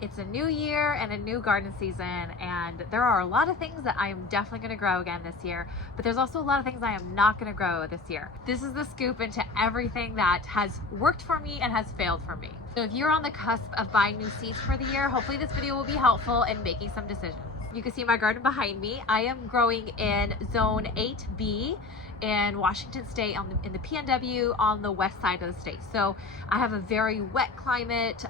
It's a new year and a new garden season, and there are a lot of things that I am definitely going to grow again this year, but there's also a lot of things I am not going to grow this year. This is the scoop into everything that has worked for me and has failed for me. So if you're on the cusp of buying new seeds for the year, hopefully this video will be helpful in making some decisions. You can see my garden behind me. I am growing in zone 8B in Washington State in the PNW on the west side of the state. So I have a very wet climate,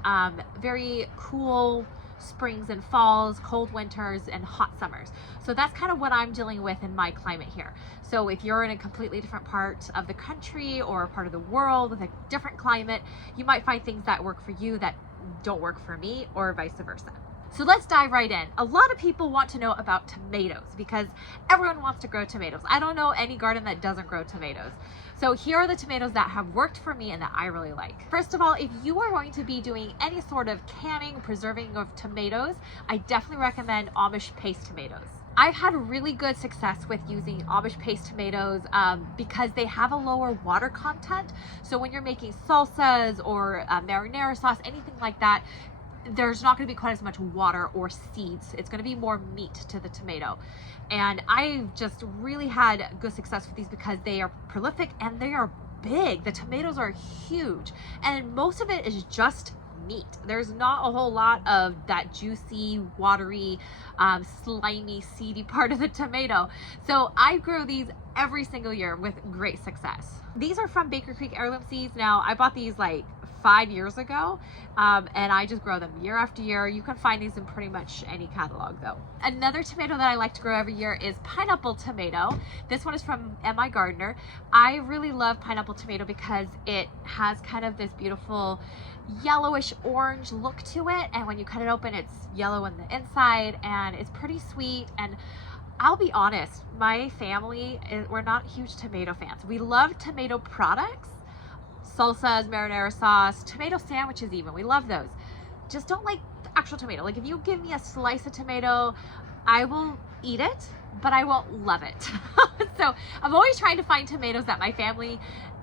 very cool springs and falls, cold winters and hot summers. So that's kind of what I'm dealing with in my climate here. So if you're in a completely different part of the country or a part of the world with a different climate, you might find things that work for you that don't work for me, or vice versa. So let's dive right in. A lot of people want to know about tomatoes because everyone wants to grow tomatoes. I don't know any garden that doesn't grow tomatoes. So here are the tomatoes that have worked for me and that I really like. First of all, if you are going to be doing any sort of canning, preserving of tomatoes, I definitely recommend Amish paste tomatoes. I've had really good success with using Amish paste tomatoes because they have a lower water content. So when you're making salsas or marinara sauce, anything like that, there's not going to be quite as much water or seeds. It's going to be more meat to the tomato. And I just really had good success with these because they are prolific and they are big. The tomatoes are huge, and most of it is just meat. There's not a whole lot of that juicy, watery, slimy, seedy part of the tomato. So I grow these every single year with great success. These are from Baker Creek Heirloom Seeds. Now, I bought these like 5 years ago, and I just grow them year after year. You can find these in pretty much any catalog though. Another tomato that I like to grow every year is pineapple tomato. This one is from M.I. Gardner. I really love pineapple tomato because it has kind of this beautiful yellowish orange look to it, and when you cut it open, it's yellow on the inside, and it's pretty sweet. And I'll be honest, my family, we're not huge tomato fans. We love tomato products, salsas, marinara sauce, tomato sandwiches even. We love those. Just don't like the actual tomato. Like if you give me a slice of tomato, I will eat it, but I won't love it. So I'm always trying to find tomatoes that my family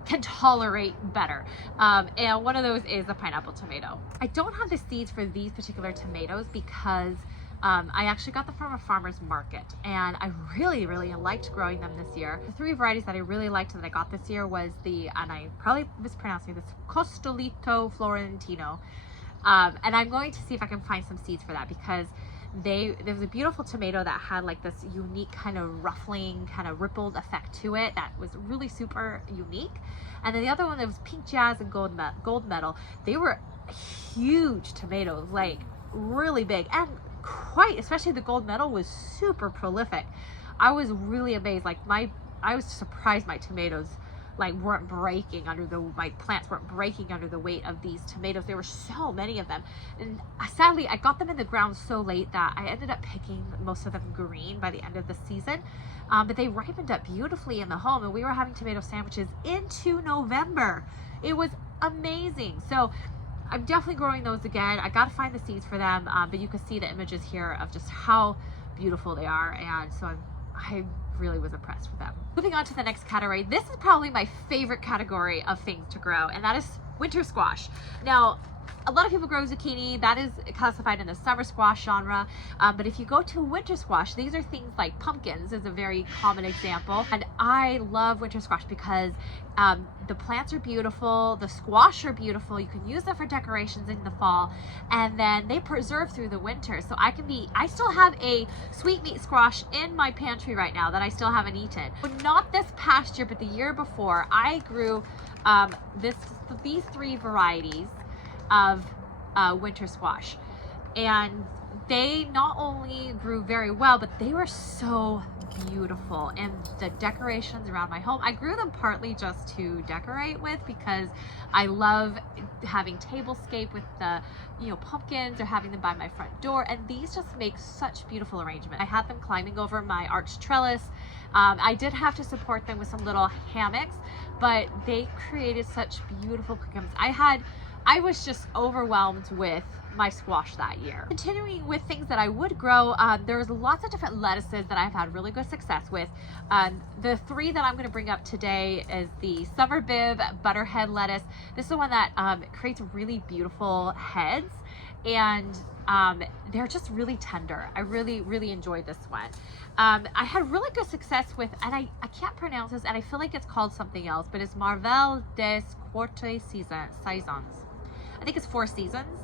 can tolerate better. And one of those is the pineapple tomato. I don't have the seeds for these particular tomatoes because I actually got them from a farmer's market, and I really liked growing them this year. The 3 varieties that I really liked that I got this year was the, and I probably mispronouncing this, Costolito Florentino. And I'm going to see if I can find some seeds for that because there was a beautiful tomato that had like this unique kind of ruffling, kind of rippled effect to it that was really super unique. And then the other one that was Pink Jazz and Gold Medal. They were huge tomatoes, like really big, and quite, especially the Gold Medal was super prolific. I was really amazed. Like I was surprised my tomatoes like weren't breaking under my plants weren't breaking under the weight of these tomatoes. There were so many of them, and sadly I got them in the ground so late that I ended up picking most of them green by the end of the season. But they ripened up beautifully in the home, and we were having tomato sandwiches into November. It was amazing. So I'm definitely growing those again. I got to find the seeds for them, but you can see the images here of just how beautiful they are, and so I really was impressed with them. Moving on to the next category. This is probably my favorite category of things to grow, and that is winter squash. Now, a lot of people grow zucchini. That is classified in the summer squash genre. But if you go to winter squash, these are things like pumpkins is a very common example. And I love winter squash because the plants are beautiful, the squash are beautiful. You can use them for decorations in the fall, and then they preserve through the winter. So I still have a sweet meat squash in my pantry right now that I still haven't eaten. But not this past year, but the year before, I grew these 3 varieties of winter squash, and they not only grew very well, but they were so beautiful. And the decorations around my home, I grew them partly just to decorate with because I love having tablescape with the pumpkins, or having them by my front door, and these just make such beautiful arrangement. I had them climbing over my arched trellis. I did have to support them with some little hammocks, but they created such beautiful cucumbers. I was just overwhelmed with my squash that year. Continuing with things that I would grow, there's lots of different lettuces that I've had really good success with. The 3 that I'm going to bring up today is the Summer Bib Butterhead lettuce. This is the one that creates really beautiful heads, and they're just really tender. I really enjoyed this one. I had really good success with, and I can't pronounce this, and I feel like it's called something else, but it's Marvel des Quatre Saisons. I think it's Four Seasons.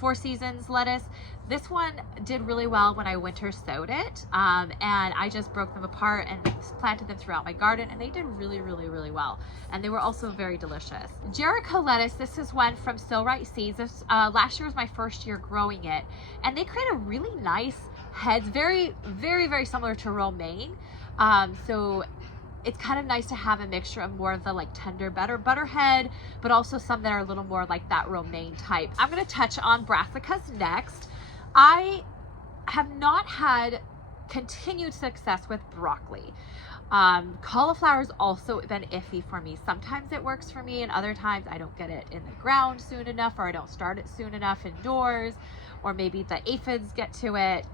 Four Seasons lettuce. This one did really well when I winter sowed it, and I just broke them apart and planted them throughout my garden, and they did really well, and they were also very delicious. Jericho lettuce, this is one from So Right Seeds. This last year was my first year growing it, and they create a really nice heads, very similar to romaine. So it's kind of nice to have a mixture of more of the like tender, better butterhead, but also some that are a little more like that romaine type. I'm going to touch on brassicas next. I have not had continued success with broccoli. Cauliflower's also been iffy for me. Sometimes it works for me, and other times I don't get it in the ground soon enough, or I don't start it soon enough indoors, or maybe the aphids get to it.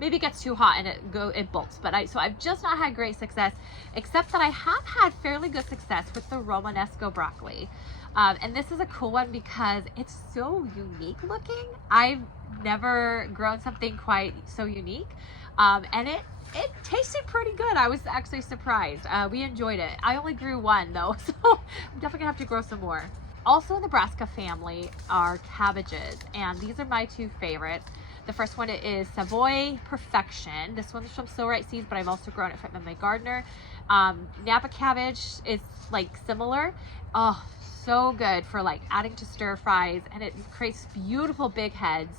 Maybe it gets too hot and it bolts. So I've just not had great success, except that I have had fairly good success with the Romanesco broccoli. And this is a cool one because it's so unique looking. I've never grown something quite so unique. And it tasted pretty good. I was actually surprised. We enjoyed it. I only grew one though, so I'm definitely gonna have to grow some more. Also in the brassica family are cabbages, and these are my two favorites. The first one is Savoy Perfection. This one's from So Right Seeds, but I've also grown it from my gardener. Napa cabbage is like similar. Oh, so good for like adding to stir fries, and it creates beautiful big heads.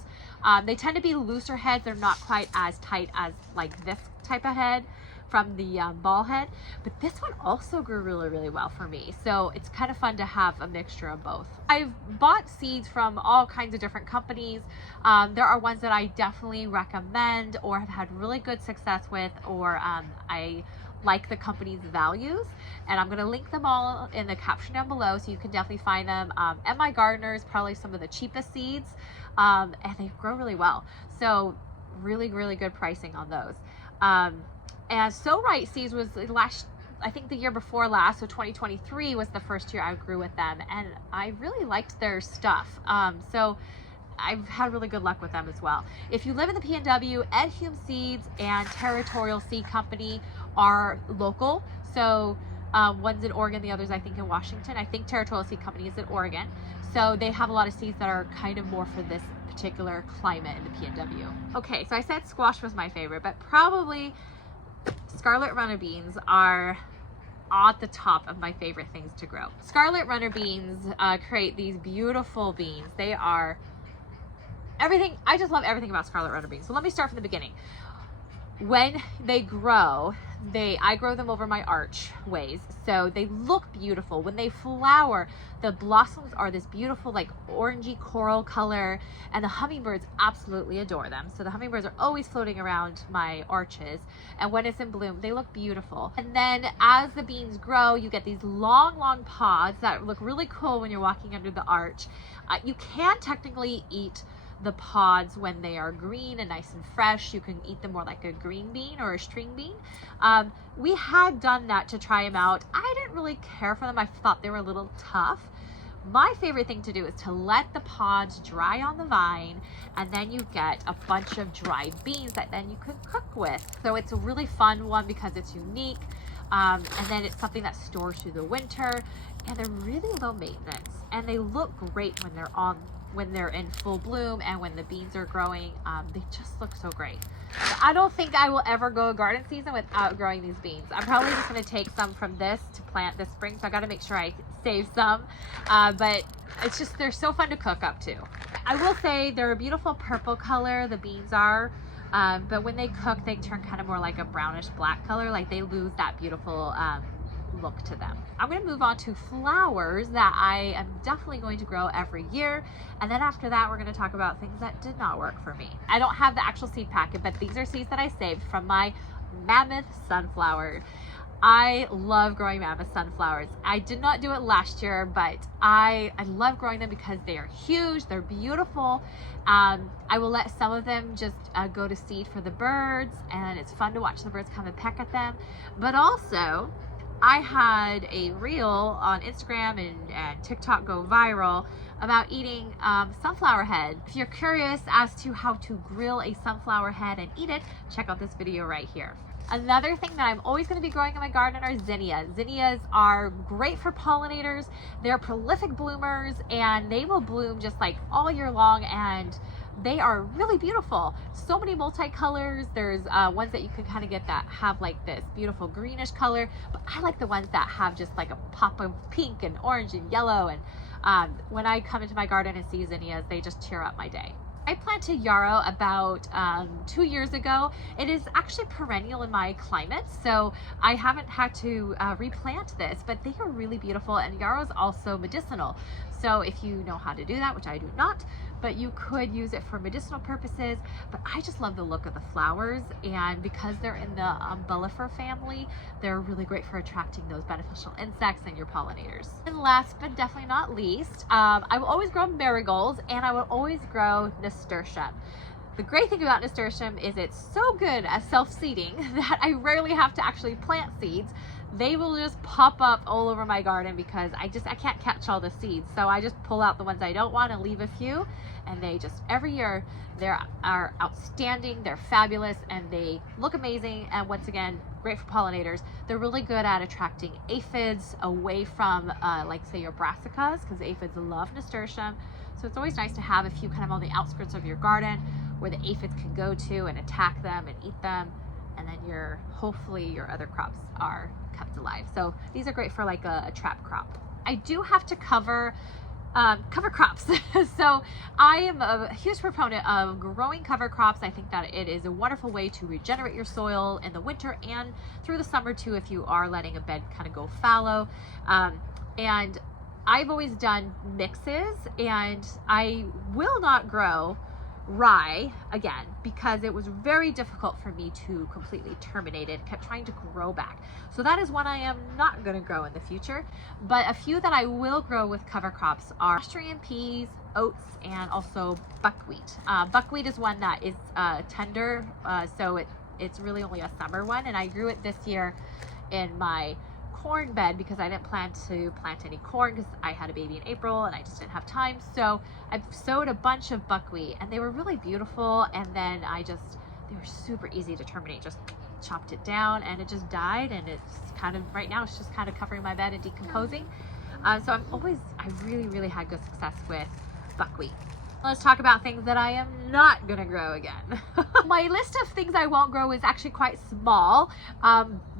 They tend to be looser heads. They're not quite as tight as like this type of head from the ball head, but this one also grew really well for me. So it's kind of fun to have a mixture of both. I've bought seeds from all kinds of different companies. There are ones that I definitely recommend or have had really good success with, or I like the company's values, and I'm going to link them all in the caption down below, so you can definitely find them. At my gardener is probably some of the cheapest seeds, and they grow really well. So really good pricing on those. And So Right Seeds was I think the year before last, so 2023 was the first year I grew with them, and I really liked their stuff. So I've had really good luck with them as well. If you live in the PNW, Ed Hume Seeds and Territorial Seed Company are local. So one's in Oregon, the other's I think in Washington. I think Territorial Seed Company is in Oregon. So they have a lot of seeds that are kind of more for this particular climate in the PNW. Okay, so I said squash was my favorite, but probably Scarlett runner beans are at the top of my favorite things to grow. Scarlett runner beans create these beautiful beans. They are everything. I just love everything about Scarlett runner beans. So let me start from the beginning. When they grow, I grow them over my archways, so they look beautiful. When they flower, the blossoms are this beautiful like orangey coral color, and the hummingbirds absolutely adore them. So the hummingbirds are always floating around my arches, and when it's in bloom, they look beautiful. And then as the beans grow, you get these long pods that look really cool when you're walking under the arch. You can technically eat the pods when they are green and nice and fresh. You can eat them more like a green bean or a string bean. We had done that to try them out. I didn't really care for them. I thought they were a little tough. My favorite thing to do is to let the pods dry on the vine, and then you get a bunch of dried beans that then you can cook with. So it's a really fun one because it's unique, and then it's something that stores through the winter, and they're really low maintenance, and they look great when they're in full bloom and when the beans are growing. They just look so great. I don't think I will ever go a garden season without growing these beans. I'm probably just going to take some from this to plant this spring, so I got to make sure I save some. But it's just, they're so fun to cook up too. I will say they're a beautiful purple color, the beans are, but when they cook, they turn kind of more like a brownish black color, like they lose that beautiful look to them. I'm going to move on to flowers that I am definitely going to grow every year, and then after that we're going to talk about things that did not work for me. I don't have the actual seed packet, but these are seeds that I saved from my mammoth sunflower. I love growing mammoth sunflowers. I did not do it last year, but I love growing them because they are huge, they're beautiful. I will let some of them just go to seed for the birds, and it's fun to watch the birds come and peck at them. But also, I had a reel on Instagram and TikTok go viral about eating sunflower head. If you're curious as to how to grill a sunflower head and eat it, check out this video right here. Another thing that I'm always going to be growing in my garden are zinnias. Zinnias are great for pollinators. They're prolific bloomers and they will bloom just like all year long, and they are really beautiful. So many multicolors. There's ones that you can kind of get that have like this beautiful greenish color, but I like the ones that have just like a pop of pink and orange and yellow. And when I come into my garden and see zinnias, they just cheer up my day. I planted yarrow about 2 years ago. It is actually perennial in my climate, so I haven't had to replant this, but they are really beautiful, and yarrow is also medicinal. So if you know how to do that, which I do not, but you could use it for medicinal purposes. But I just love the look of the flowers, and because they're in the umbellifer family, they're really great for attracting those beneficial insects and your pollinators. And last but definitely not least, I will always grow marigolds, and I will always grow nasturtium. The great thing about nasturtium is it's so good at self-seeding that I rarely have to actually plant seeds. They will just pop up all over my garden because I can't catch all the seeds. So I just pull out the ones I don't want and leave a few, and they just every year they are outstanding. They're fabulous and they look amazing, and once again, great for pollinators. They're really good at attracting aphids away from like say your brassicas, because aphids love nasturtium. So it's always nice to have a few kind of on the outskirts of your garden where the aphids can go to and attack them and eat them, and then hopefully your other crops are kept alive. So these are great for like a trap crop. I do have to cover crops. So I am a huge proponent of growing cover crops. I think that it is a wonderful way to regenerate your soil in the winter and through the summer too, if you are letting a bed kind of go fallow. And I've always done mixes, and I will not grow rye again because it was very difficult for me to completely terminate it. Kept trying to grow back. So that is one I am not going to grow in the future. But a few that I will grow with cover crops are Austrian peas, oats, and also buckwheat. Buckwheat is one that is tender, so it's really only a summer one, and I grew it this year in my corn bed because I didn't plan to plant any corn because I had a baby in April and I just didn't have time. So I've sowed a bunch of buckwheat, and they were really beautiful, and then they were super easy to terminate. Just chopped it down and it just died, and it's kind of right now it's just kind of covering my bed and decomposing. So I really had good success with buckwheat. Let's talk about things that I am not gonna grow again. My list of things I won't grow is actually quite small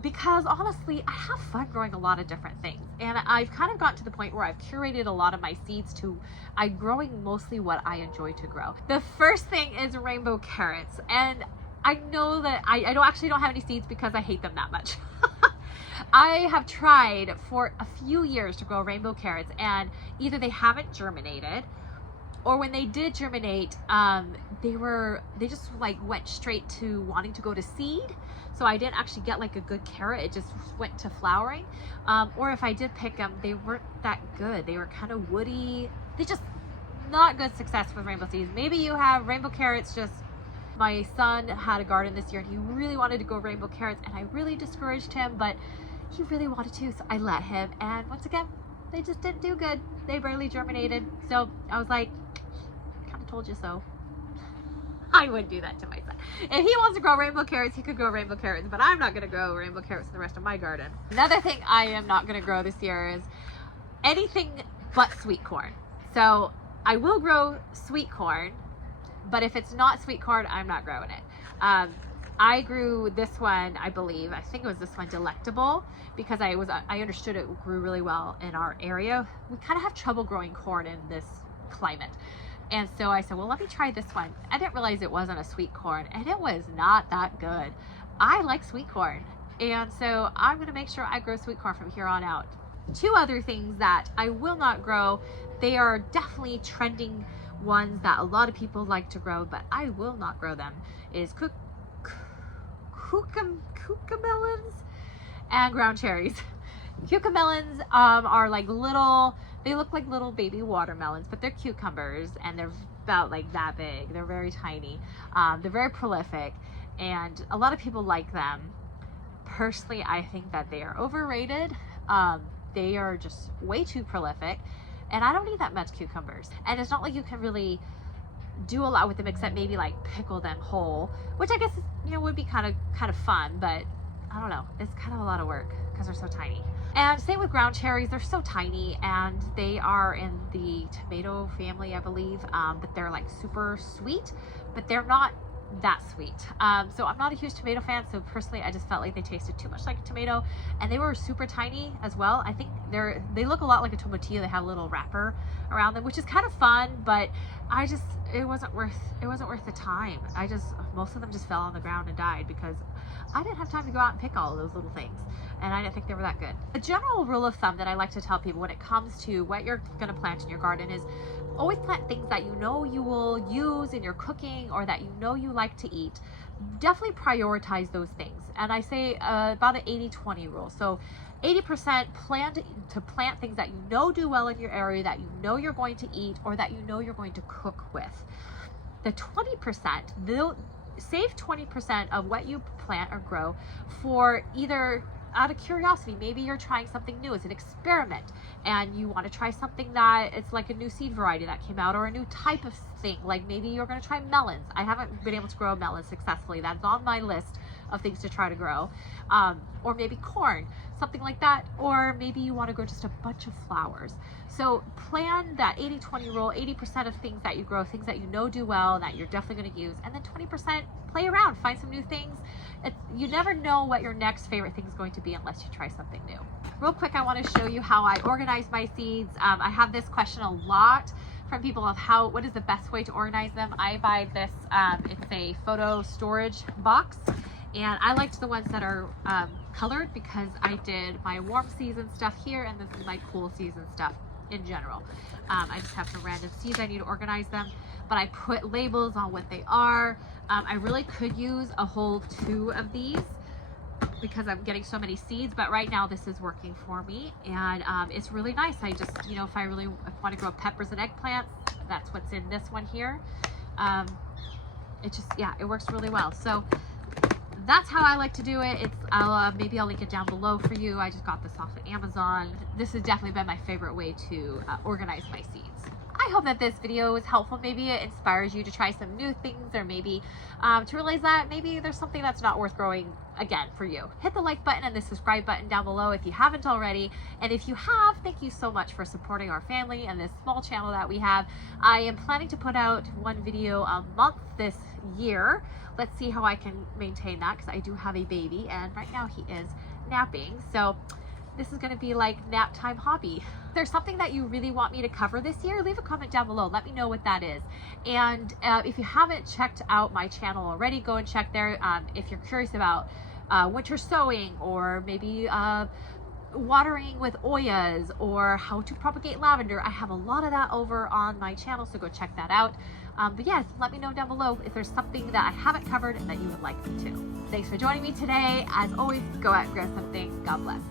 because honestly, I have fun growing a lot of different things. And I've kind of gotten to the point where I've curated a lot of my seeds to I'm growing mostly what I enjoy to grow. The first thing is rainbow carrots. And I know that I don't have any seeds because I hate them that much. I have tried for a few years to grow rainbow carrots, and either they haven't germinated, or when they did germinate, they just like went straight to wanting to go to seed. So I didn't actually get like a good carrot. It just went to flowering. Or if I did pick them, they weren't that good. They were kind of woody. They just not good success with rainbow seeds. Maybe you have rainbow carrots. Just my son had a garden this year and he really wanted to grow rainbow carrots, and I really discouraged him, but he really wanted to, so I let him. And once again, they just didn't do good. They barely germinated. So I was like, kind of told you so. I wouldn't do that to my son. If he wants to grow rainbow carrots, he could grow rainbow carrots, but I'm not going to grow rainbow carrots in the rest of my garden. Another thing I am not going to grow this year is anything but sweet corn. So I will grow sweet corn, but if it's not sweet corn, I'm not growing it. I grew this one, I think it was this one, Delectable, because I understood it grew really well in our area. We kind of have trouble growing corn in this climate. And so I said, well, let me try this one. I didn't realize it wasn't a sweet corn, and it was not that good. I like sweet corn, and so I'm going to make sure I grow sweet corn from here on out. Two other things that I will not grow, they are definitely trending ones that a lot of people like to grow, but I will not grow them, is cucamelons and ground cherries. Cucamelons are like they look like little baby watermelons, but they're cucumbers, and they're about like that big. They're very tiny. They're very prolific, and a lot of people like them. Personally, I think that they are overrated. They are just way too prolific, and I don't need that much cucumbers. And it's not like you can really do a lot with them except maybe like pickle them whole, which I guess is, you know, would be kind of fun, but I don't know, it's kind of a lot of work because they're so tiny. And same with ground cherries, they're so tiny, and they are in the tomato family, I believe, but they're like super sweet, but they're not that sweet. So I'm not a huge tomato fan, so personally I just felt like they tasted too much like a tomato, and they were super tiny as well. I think they look a lot like a tomatillo. They have a little wrapper around them, which is kind of fun, but it wasn't worth the time. Most of them just fell on the ground and died because I didn't have time to go out and pick all of those little things, and I didn't think they were that good. A general rule of thumb that I like to tell people when it comes to what you're going to plant in your garden is always plant things that you know you will use in your cooking or that you know you like to eat. Definitely prioritize those things. And I say about an 80-20 rule. So 80% plan to plant things that you know do well in your area, that you know you're going to eat, or that you know you're going to cook with. The 20%, they'll save 20% of what you plant or grow for either out of curiosity. Maybe you're trying something new, it's an experiment, and you want to try something that it's like a new seed variety that came out, or a new type of thing. Like maybe you're going to try melons. I haven't been able to grow a melon successfully. That's on my list of things to try to grow. Or maybe corn, something like that. Or maybe you want to grow just a bunch of flowers. So plan that 80-20 rule. 80% of things that you grow, things that you know do well, that you're definitely going to use, and then 20% play around, find some new things. You never know what your next favorite thing is going to be unless you try something new. Real quick, I want to show you how I organize my seeds. I have this question a lot from people of what is the best way to organize them. I buy this, it's a photo storage box, and I liked the ones that are colored because I did my warm season stuff here, and this is my cool season stuff in general. I just have some random seeds I need to organize them, but I put labels on what they are. I really could use a whole 2 of these because I'm getting so many seeds, but right now this is working for me, and it's really nice. I just, you know, if I want to grow peppers and eggplants, that's what's in this one here. It just, yeah, it works really well. So that's how I like to do it. Maybe I'll link it down below for you. I just got this off of Amazon. This has definitely been my favorite way to organize my seeds. I hope that this video was helpful. Maybe it inspires you to try some new things, or maybe to realize that maybe there's something that's not worth growing again for you. Hit the like button and the subscribe button down below if you haven't already. And if you have, thank you so much for supporting our family and this small channel that we have. I am planning to put out 1 video a month this year. Let's see how I can maintain that, because I do have a baby, and right now he is napping. So this is going to be like nap time hobby. If there's something that you really want me to cover this year, leave a comment down below. Let me know what that is. And if you haven't checked out my channel already, go and check there. If you're curious about winter sowing, or maybe watering with oyas, or how to propagate lavender, I have a lot of that over on my channel, so go check that out. But yes, let me know down below if there's something that I haven't covered that you would like me to. Thanks for joining me today. As always, go out and grow something. God bless.